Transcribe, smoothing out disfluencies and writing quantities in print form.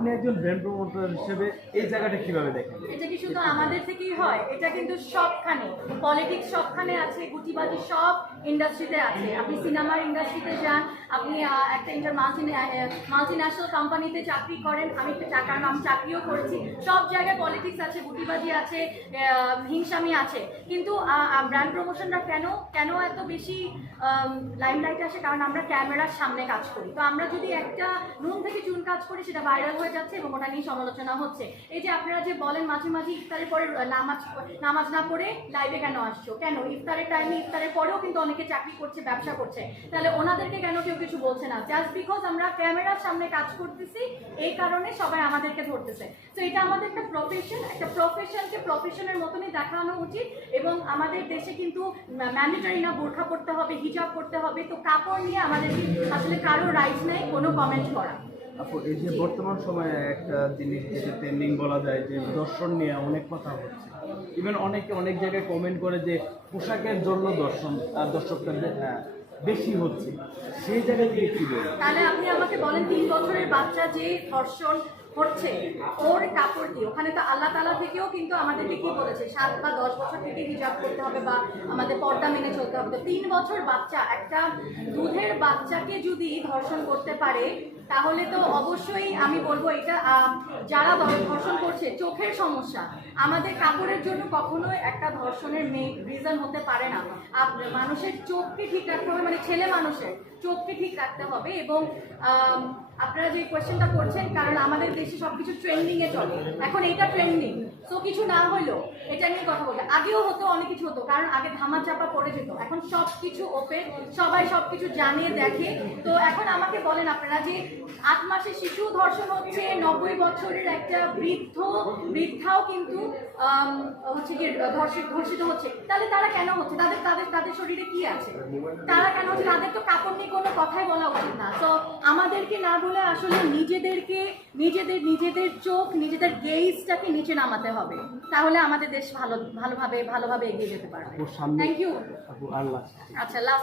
আপনি একজন brand promoter হিসেবে এই জায়গাটা কিভাবে দেখেন? এটা কি শুধু আমাদের থেকেই হয়? এটা কিন্তু সবখানে, পলিটিক্স সবখানে আছে, গুটিবাজি সব ইন্ডাস্ট্রিতে আছে। আপনি সিনেমার ইন্ডাস্ট্রিতে যান, আপনি একটা মাল্টিন্যাশনাল কোম্পানিতে চাকরি করেন, কারণ আমি চাকরিও করেছি, সব জায়গায় পলিটিক্স আছে, গুটিবাজি আছে, হিংসামি আছে। কিন্তু ব্র্যান্ড প্রমোশনরা কেন এত বেশি লাইমলাইটে আসে? কারণ আমরা ক্যামেরার সামনে কাজ করি। তো আমরা যদি একটা নুন থেকে চুন কাজ করি, সেটা ভাইরাল হয়ে যাচ্ছে এবং ওটা নিয়ে সমালোচনা হচ্ছে। এই যে আপনারা যে বলেন মাঝে মাঝে ইফতারের পরে নামাজ না পড়ে লাইভে কেন আসছো, কেন ইফতারের টাইমে, ইফতারের পরেও কিন্তু অনেকে চাকরি করছে, ব্যবসা করছে, তাহলে ওনাদেরকে কেন কেউ কিছু বলছে না? জাস্ট বিকজ আমরা ক্যামেরার সামনে কাজ করতেছি, এই কারণে সবাই আমাদেরকে ধরতেছে। তো এটা আমাদের একটা প্রফেশন, একটা প্রফেশনকে প্রফেশনের মতনই দেখানো উচিত। এবং আমাদের দেশে কিন্তু ম্যান্ডেটরি না বোরখা পড়তে হবে, হিজাব করতে হবে। তো কাপড় নিয়ে আমাদের আসলে কারো রাইটস নেই কোনো কমেন্ট করা। আপু, এই যে বর্তমান সময়ে একটা জিনিস যেটা ট্রেন্ডিং বলা যায়, যে দর্শন নিয়ে অনেক কথা হচ্ছে, ইভেন অনেকে অনেক জায়গায় কমেন্ট করে যে পোশাকের জন্য দর্শকদের বেশি হচ্ছে, সেই জায়গায় গিয়ে কি বলবেন? তাহলে আপনি আমাকে বলেন, 3 বছরের বাচ্চা যে ধর্ষণ হচ্ছে ওর কাপড় দিয়ে, ওখানে তো আল্লাহ তাআলা থেকেও কিন্তু আমাদেরকে কি বলেছে, 7 বা 10 বছর থেকে হিজাব করতে হবে বা আমাদের পর্দা মেনে চলতে হবে। তো 3 বছর বাচ্চা, একটা দুধের বাচ্চাকে যদি ধর্ষণ করতে পারে, তাহলে তো অবশ্যই আমি বলবো এটা যারা ধর্ষণ করছে চোখের সমস্যা। আমাদের কাপড়ের জন্য কখনোই একটা ধর্ষণের রিজন হতে পারে না। মানুষের চোখকে ঠিক রাখতে হবে, মানে ছেলে মানুষের চোখকে ঠিক রাখতে হবে। এবং আপনারা যে কোয়েশ্চেনটা করছেন, কারণ আমাদের দেশে সবকিছু ট্রেন্ডিং এ চলে, এখন এটা ট্রেন্ডিং, তো কিছু না হলো এটা নিয়ে কথা বলতে। আগেও হতো, অনেক কিছু হতো, কারণ আগে ধামা চাপা পড়ে যেত, এখন সবকিছু ওপেন, সবাই সবকিছু জানিয়ে দেখে। তো এখন আমাকে বলেন আপনারা যে 8 মাসের শিশু ধর্ষণ হচ্ছে, 90 বছরের একটা বৃদ্ধাও কিন্তু হচ্ছে কি ধর্ষিত হচ্ছে, তাহলে তারা কেন হচ্ছে? তাদের শরীরে কি আছে? তারা কেন হচ্ছে? তাদের তো কাপড় নিয়ে কোনো কথাই বলা উচিত না। তো আমাদেরকে না বলে আসলে নিজেদের চোখ, নিজেদের গেজটাকে নিচে নামাতে হবে, তাহলে আমাদের দেশ ভালোভাবে এগিয়ে যেতে পারবে। Thank you. আল্লাহ। আচ্ছা, লাস্ট